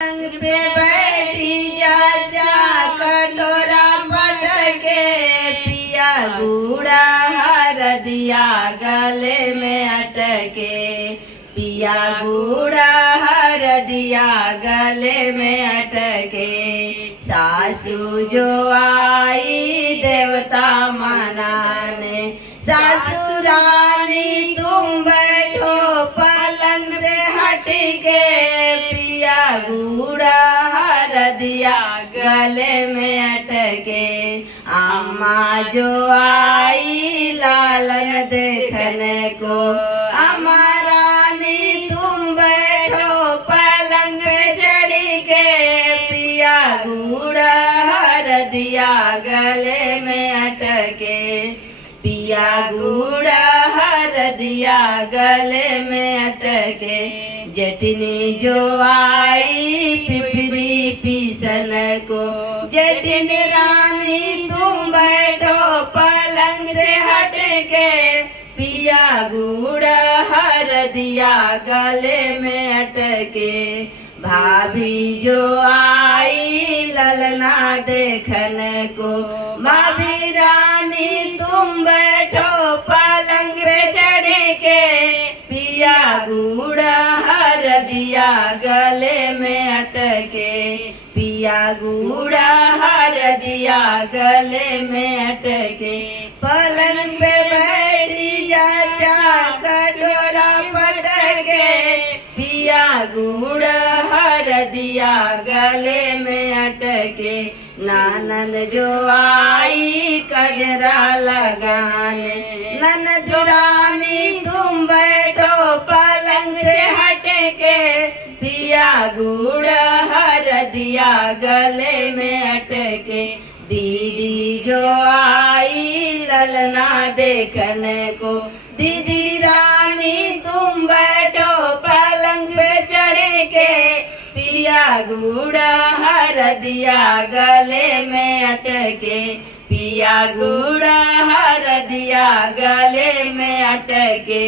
पलंग पे बैठी चाचा कटोरा पटके पिया गुड़ा हरदिया गले में अटके पिया गुड़ा हरदिया गले में अटके। सासू जो आई देवता मनाने सासुरानी तुम बैठो पलंग से हटके पिया गुड़ा हरदिया गले में अटके। अम्मा जो आई लालन देखने को अम्मा रानी तुम बैठो पलंग पे चढ़ के पिया गुड़ा हरदिया गले में अटके पिया गुड़ा हरदिया गले में अटके। जटनी जो आई पिपरी पीसन को जटनी रानी तुम बैठो पलंग से हटके पिया गुड़ा हरदिया गले में अटके। भाभी जो आई ललना देखने को भाभी रानी तुम बैठो पलंग पे चढ़ के पिया गुड़ा हरदिया गले में अटके पिया गुड़ा हरदिया गले में अटके। पलंग पे बैठी चाचा कटोरा पटके पिया गुड़ा हरदिया गले में अटके। ननद जो आई कजरा लगाने ननद रानी तुम बैठो पलंग से हटके पिया गुड़ा हरदिया गले में अटके। दीदी जो आई ललना देखने को दीदी रानी तुम बैठो पलंग पे चढ़ के पिया गुड़ा हरदिया गले में अटके पिया गुड़ा हरदिया गले में अटके।